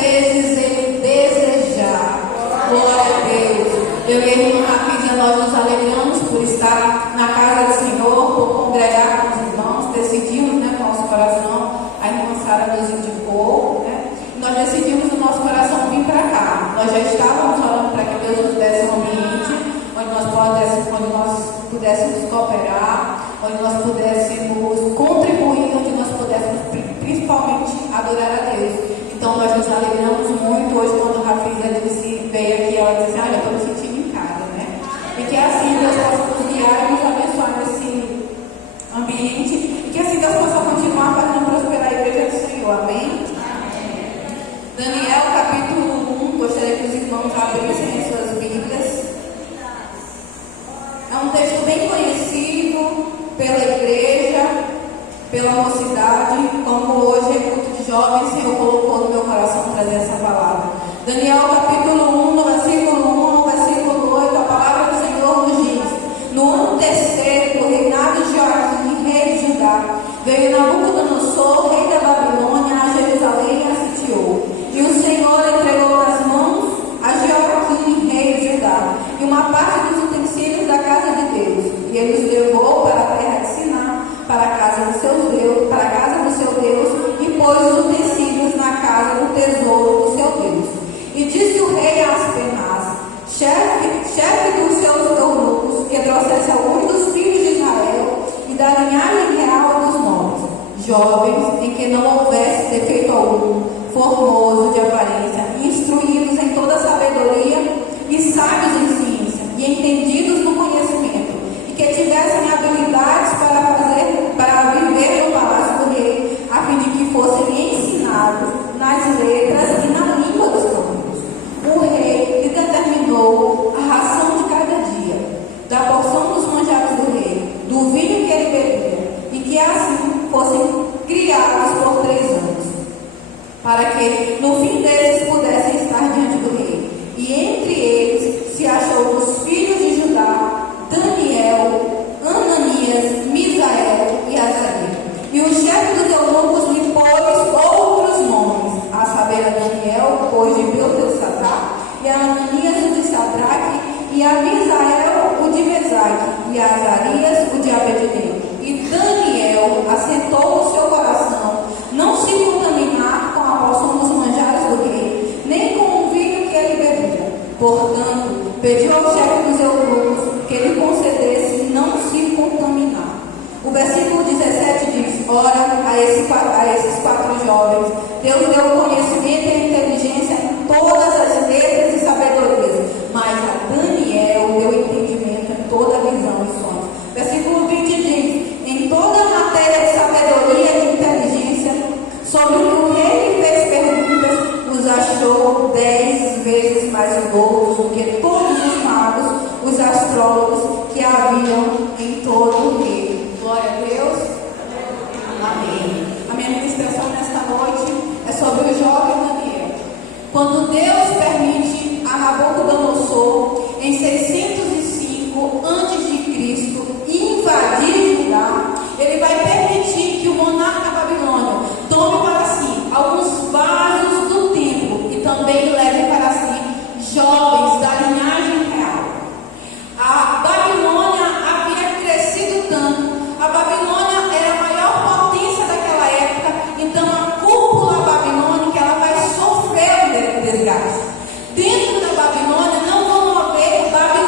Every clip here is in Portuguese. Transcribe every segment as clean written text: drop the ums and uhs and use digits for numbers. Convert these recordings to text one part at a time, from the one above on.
vezes ele desejar. Glória a Deus. Eu e a irmã Rafisa, nós nos alegramos por estar na casa do Senhor, por congregar com os irmãos. Decidimos, né, com nosso coração, a irmã Sara nos indicou, né? Nós decidimos no nosso coração vir para cá. Nós já estávamos orando para que Deus nos desse um ambiente onde nós pudéssemos cooperar, onde nós pudéssemos contribuir, onde nós pudéssemos principalmente adorar a Deus. Então nós nos alegramos muito hoje quando a Rafisa veio aqui, ela disse, já estou me sentindo em casa, né? E que assim Deus possa nos guiar e nos abençoar nesse ambiente, e que assim Deus possa continuar fazendo prosperar a igreja do Senhor, amém? Daniel capítulo 1, gostaria que os irmãos abrissem as suas Bíblias. É um texto bem conhecido pela igreja, pela mocidade, como hoje é culto de jovens, o Senhor colocou no meu coração trazer essa palavra. Daniel capítulo 1, no versículo 1, no versículo 8, a palavra do Senhor nos diz: no ano terceiro do reinado de Joaquim, rei de Judá, veio Nabucodonosor, rei da Babilônia, a Jerusalém e a sitiou. E o Senhor entregou nas mãos a Joaquim, rei de Judá, e uma parte dos utensílios da casa de Deus. E ele os levou para a terra de Siná, para a casa do seu Deus, e pôs os utensílios na casa do tesouro do seu Deus. E disse o rei a Aspenaz, chefe dos seus eunucos, que trouxesse alguns dos filhos de Israel e da linhagem real dos nobres, jovens em que não houvesse defeito algum, formoso de aparência, instruídos em toda sabedoria e sábios em ciência, e entendidos no conhecimento, e que tivessem habilidades para viver no palácio do rei, a fim de que fossem ensinados nas letras e na língua dos caminhos. O rei lhe determinou a ração de cada dia, da porção dos manjares do rei, do vinho que ele bebia, e que assim fossem criados por 3 anos, para que no fim deles pudessem estar diante do rei. E entre eles se achou dos filhos de Judá Daniel, Ananias, Misael e Azarias. E o chefe dos eunucos lhe pôs outros nomes, a saber, a Daniel, pôs de Beltesazar, e a Ananias o de Sadraque, e a Misael o de Mesaque, e a Azarias o de Abednego. E Daniel assentou no seu coração não se contaminar com a porção dos manjares do rei, nem com o vinho que ele bebia. Portanto, pediu ao chefe dos eunucos que lhe concedesse não se contaminar. O versículo 17 diz: ora, a esses 4 jovens, Deus deu conhecimento e inteligência em todas as letras e sabedorias, mas a Daniel deu entendimento em toda visão e sonhos. Versículo 20 diz: em toda a matéria de sabedoria e de inteligência, sobre o que o rei lhe fez perguntas, os achou 10 vezes mais loucos do que todos os magos, os astrólogos que haviam em todo o reino. Glória a Deus. Amém. A minha ministração nesta noite é sobre o jovem Daniel. Quando Deus permite a Nabucodonosor, em 605 a.C., invadir Judá, ele vai permitir que o monarca babilônio tome para si alguns vasos do templo e também leve para si jovens da linhagem real. A Babilônia havia crescido tanto. A Babilônia era a maior potência daquela época, então a cúpula babilônica ela vai sofrer um desgaste. Dentro da Babilônia não vão haver babilônios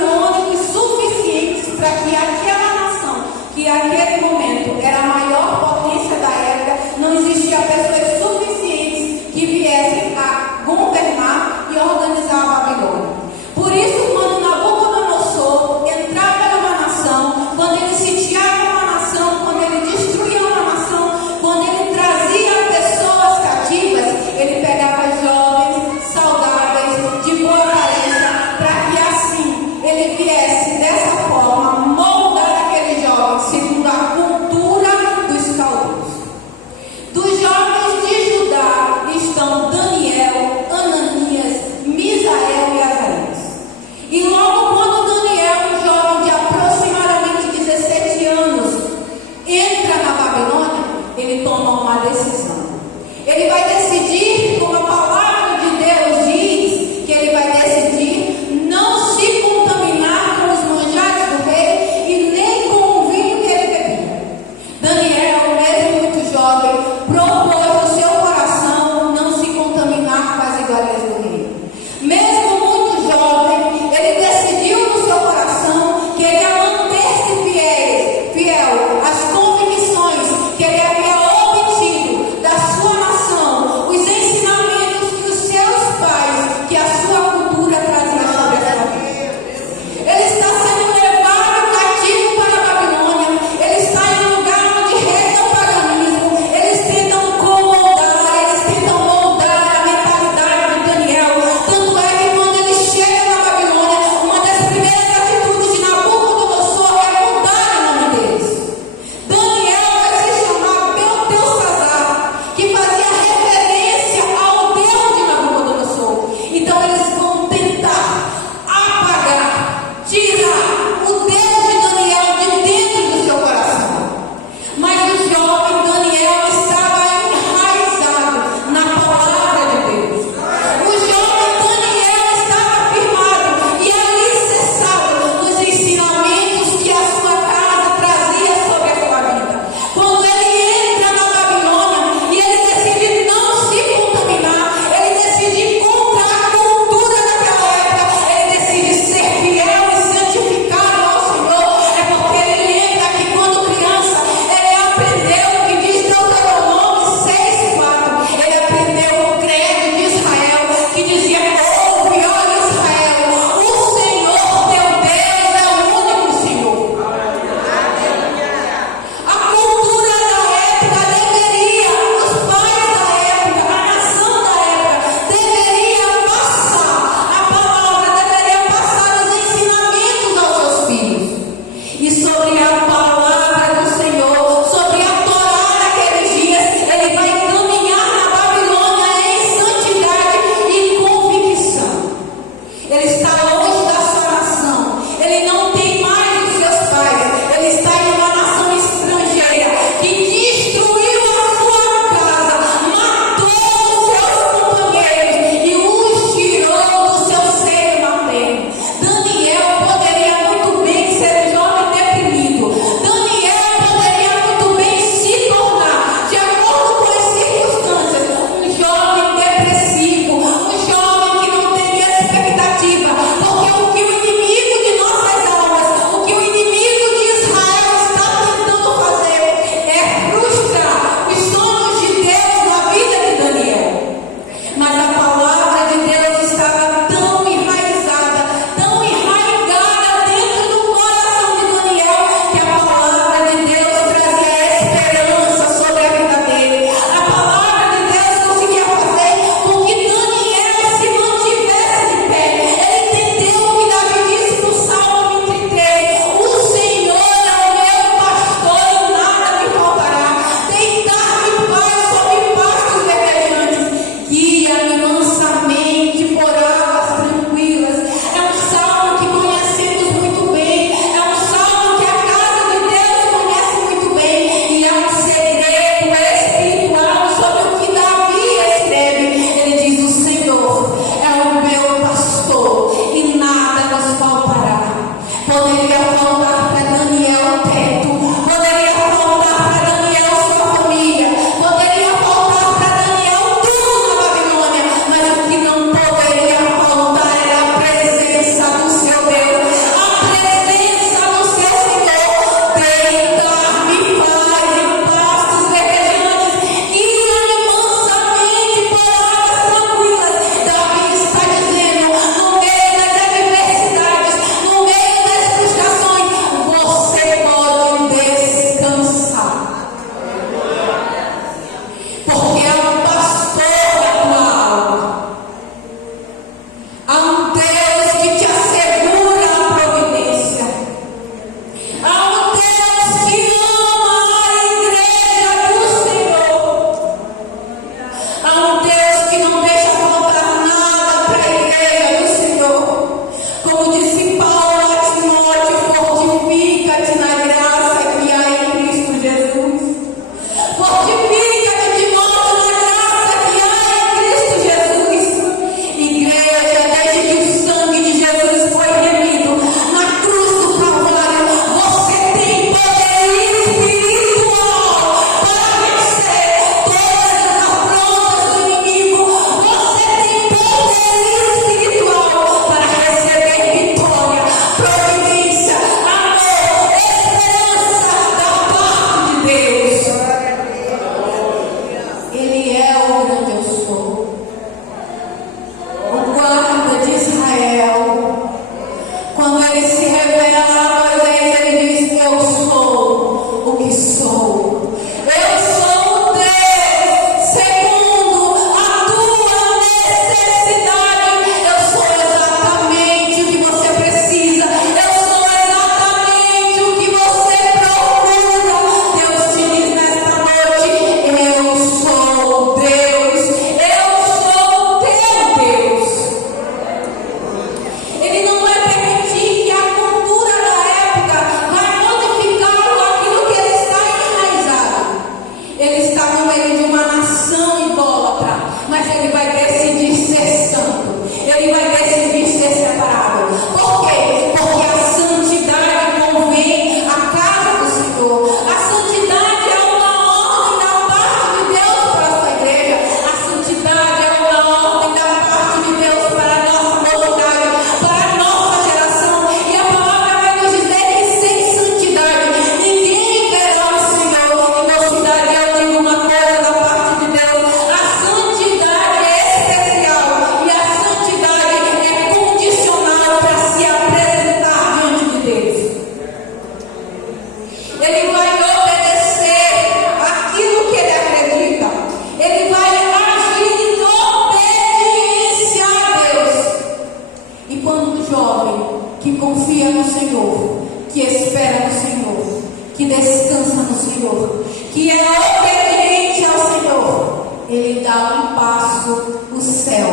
Senhor, que espera no Senhor, que descansa no Senhor, que é obediente ao Senhor, ele dá um passo, o céu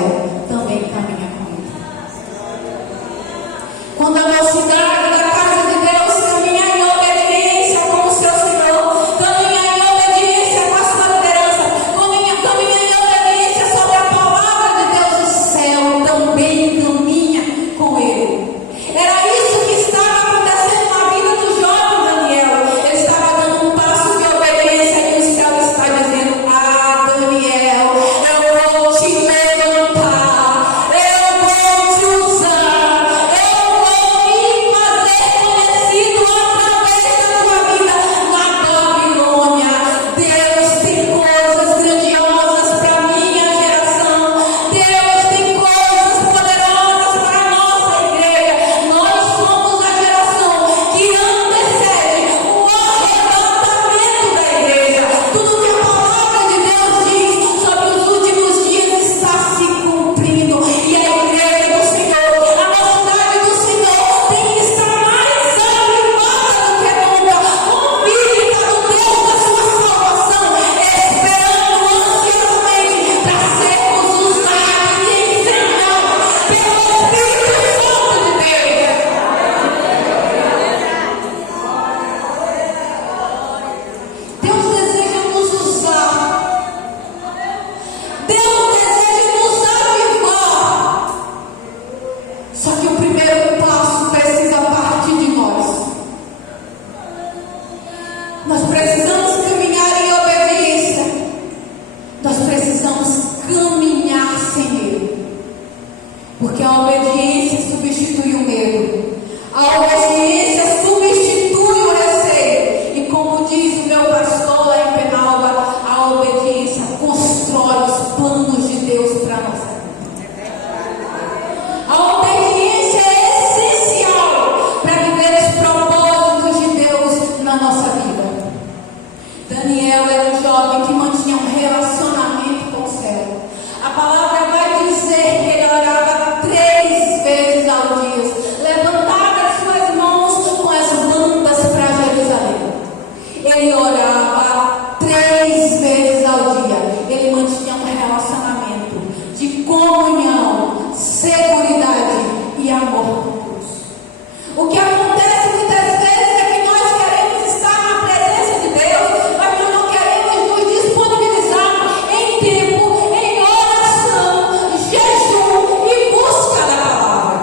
também caminha com ele. Quando a mocidade da casa de Deus caminha em obediência com o seu Senhor, caminha em obediência com a sua liderança, caminha em obediência sobre a palavra de Deus, o céu também caminha com ele. Era isso que estava acontecendo na vida do jovem Daniel. Ele estava dando um passo de obediência e o céu está dizendo: ah, Daniel, eu vou te levantar, eu vou te usar, eu vou me fazer conhecido através da tua vida na Babilônia. Deus tem coisas grandiosas para a minha geração. Deus tem coisas poderosas para a nossa igreja. Nós somos a geração que antecede o arrebatamento da igreja. Tudo que a palavra de Deus diz sobre os últimos dias está se cumprindo. E a igreja do Senhor, a mocidade do Senhor, tem que estar mais avivada do que nunca, convicta do Deus da sua salvação, esperando ansiosamente para sermos usados e ensinados pelo Espírito Santo de Deus. Deus deseja nos usar. Deus deseja nos avivar. Só que o primeiro passo precisa partir de nós. Nós precisamos caminhar em obediência. Nós precisamos caminhar sem medo. Porque a obediência substitui o medo. A obediência substitui o receio. E como diz o meu pastor lá em Penalba, a obediência constrói os planos de Deus para a nossa vida. A obediência é essencial para viver os propósitos de Deus na nossa vida. Daniel era um jovem que mantinha um relacionamento com o céu. A palavra vai dizer que ele orava 3 vezes ao dia, levantava as suas mãos com as bandas para Jerusalém. Ele orava 3 vezes ao dia. Ele mantinha um relacionamento de comunhão, seguridade e amor com Deus. O que acontece muitas vezes é que nós queremos estar na presença de Deus, mas nós não queremos nos disponibilizar em tempo, em oração, jejum e busca da palavra.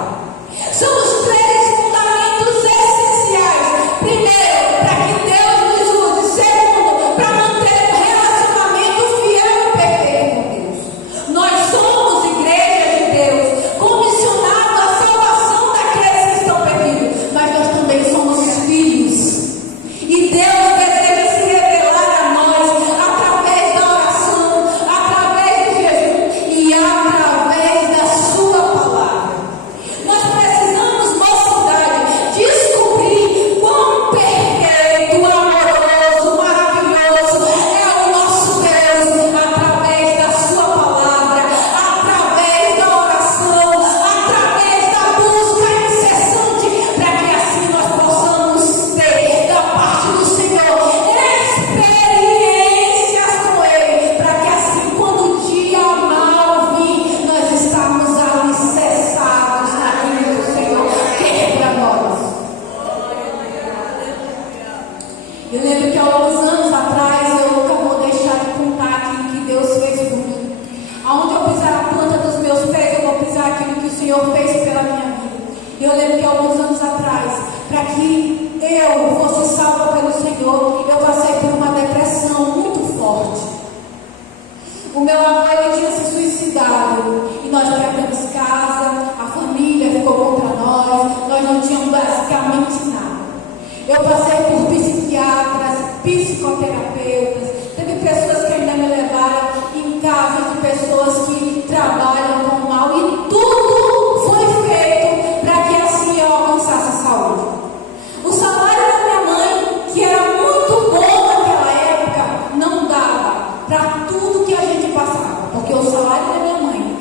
São os 3 fundamentos essenciais. Primeiro, para que Deus nos use. Segundo, para manter um relacionamento fiel e perfeito com Deus. Nós somos igreja de Deus, comissionados à salvação daqueles que estão perdidos, mas nós também somos filhos. E Deus deseja se revelar a nós através da oração, através do jejum e através da sua palavra. Nós precisamos, mocidade, descobrir quão perfeito, amoroso, maravilhoso é o nosso Deus através da sua palavra, através da oração, através da busca incessante, para que assim nós possamos ter da parte do Senhor experiências com Ele, para que assim quando o dia mal vir, nós estamos alicerçados naquilo que o Senhor quer para nós. Eu lembro que há alguns anos atrás, eu nunca vou deixar de contar aquilo que Deus fez por mim. Aonde eu pisar a planta dos meus pés, eu vou pisar aquilo que o Senhor fez pela minha vida. E eu lembro que há alguns anos atrás, para que eu fosse salva pelo Senhor, eu passei por uma depressão muito forte. O meu avô, ele tinha se suicidado e nós perdemos casa, a família ficou contra nós não tínhamos basicamente nada. Eu passei por psiquiatras, psicoterapeutas, teve pessoas que ainda me levaram em casa de pessoas que trabalham com o mal e tudo foi feito para que assim eu alcançasse saúde. O salário da minha mãe, que era muito bom naquela época, não dava para tudo que a gente passava, porque o salário da minha mãe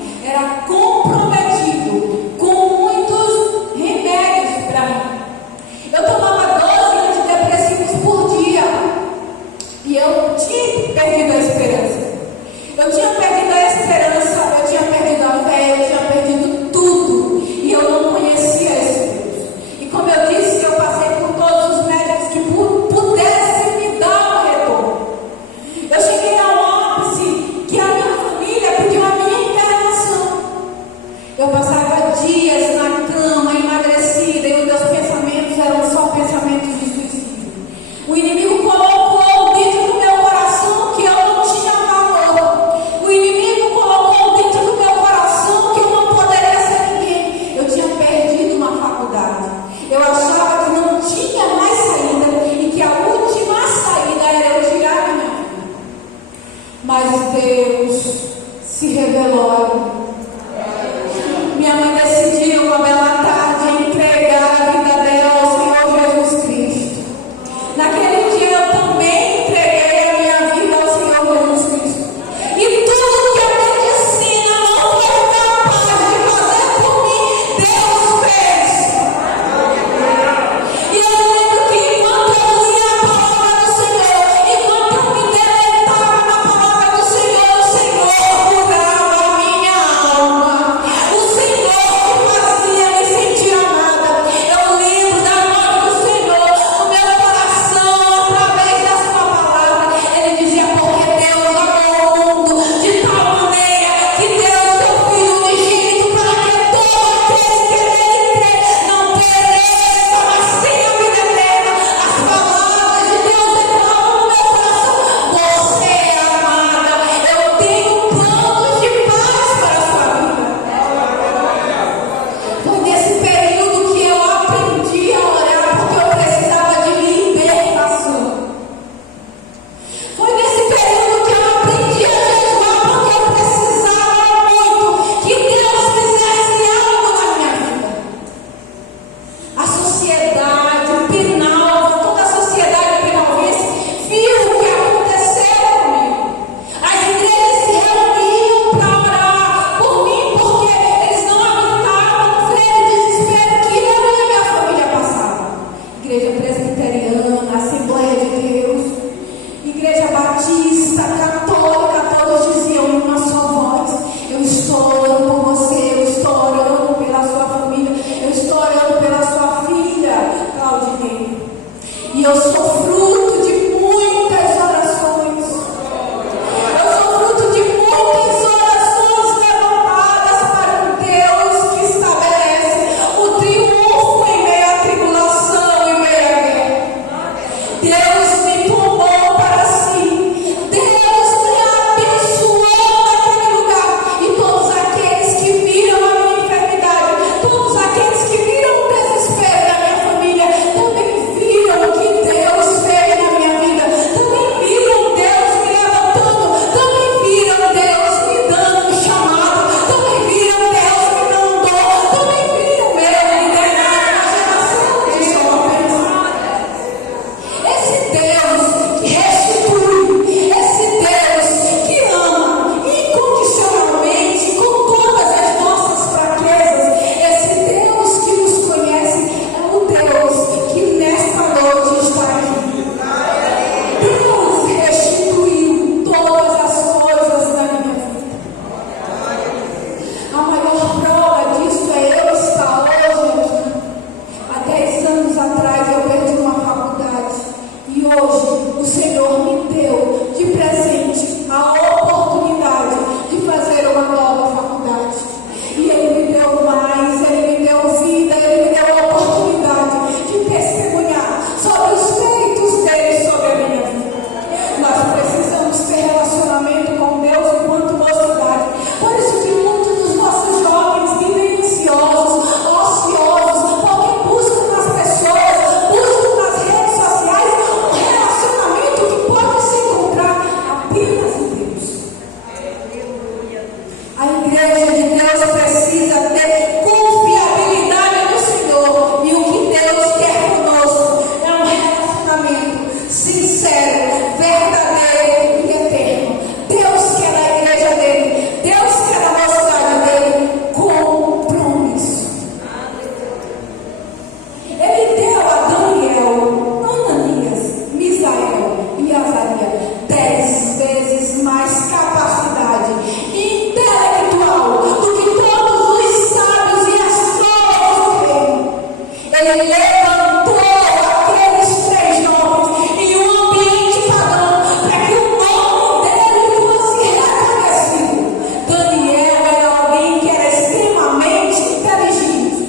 ele levantou aqueles 3 jovens em um ambiente pagão para que o nome dele fosse reconhecido. Daniel era alguém que era extremamente inteligente.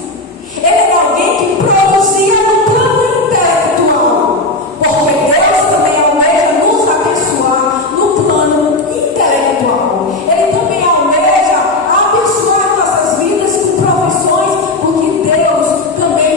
Ele era alguém que produzia no plano intelectual, porque Deus também almeja nos abençoar no plano intelectual. Ele também almeja abençoar nossas vidas com profissões, porque Deus também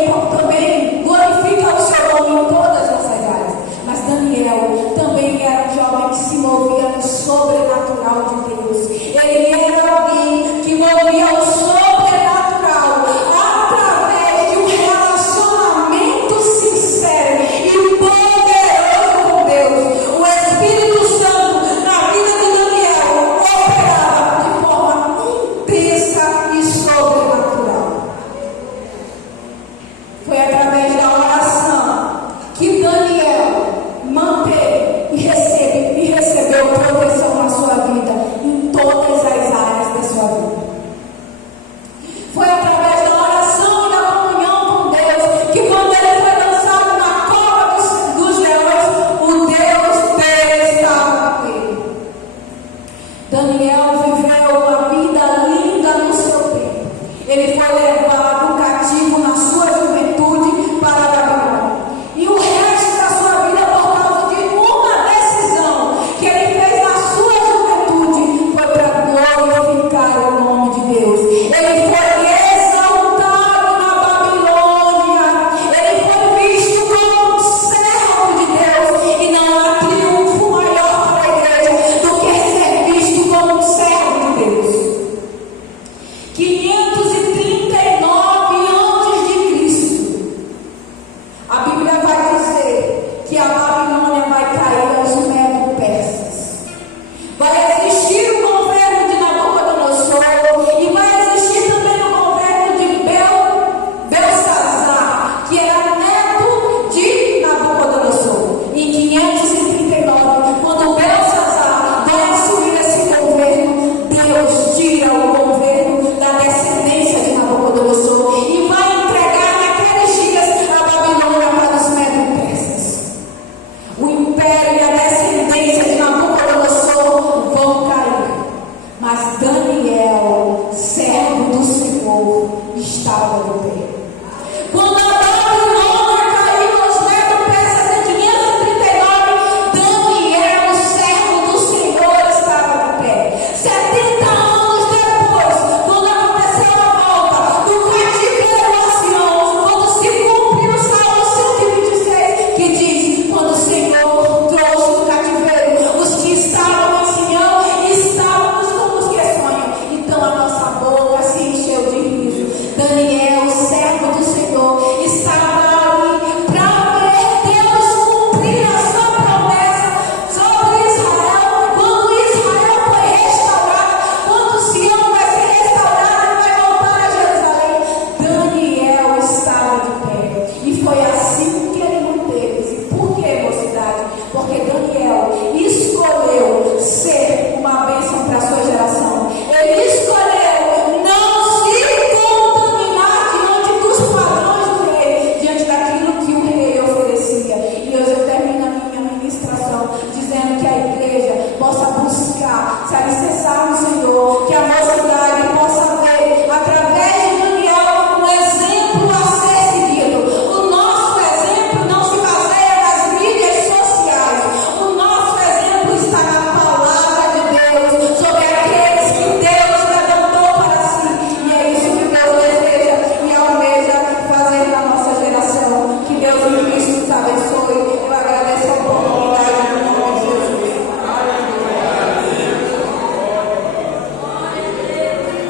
glorifica o seu nome em todas essas áreas. Mas Daniel também era um jovem que se movia no sobrenatural de Deus. Ele era alguém que movia o sobrenatural através de um relacionamento sincero e poderoso com Deus. O Espírito Santo na vida de Daniel operava de forma intensa e sobrenatural. Foi através da oração que Daniel manteve e recebeu proteção na sua vida, em todas as áreas da sua vida. Foi através da oração e da comunhão com Deus que, quando ele foi lançado na cova dos leões, o Deus dele estava com ele. Daniel viveu uma vida linda no seu tempo. Ele foi levado cativo na sua juventude para a Babilônia. E o resto da sua vida, por causa de uma decisão que ele fez na sua juventude, foi para glorificar o nome de Deus. Ele foi exaltado na Babilônia. Ele foi visto como um servo de Deus. E não há triunfo maior para a igreja do que ser visto como um servo de Deus. 539 antes de Cristo, a Bíblia vai dizer que a Babilônia vai cair aos Medo-Persas. Vai existir o governo de Nabucodonosor e vai existir também o governo de Belsazar, que era neto de Nabucodonosor. Em 539, quando Belsazar vai assumir esse governo, Deus tira o governo da descendência de Nabucodonosor e vai entregar naqueles dias a Babilônia para os Medo-Persas. O império e a descendência de Nabucodonosor vão cair. Mas Daniel, servo do Senhor, estava de pé. Quando a Babilônia caiu aos Medo-Persas em 539, Daniel, servo do Senhor, estava de pé. 70 anos depois, quando aconteceu a volta do cativeiro a Sião, quando se cumpriu o Salmo 126, que diz: quando o Senhor trouxe do cativeiro os que estavam em Sião, estávamos como os que sonham. Então a nossa boca se encheu de riso. Daniel,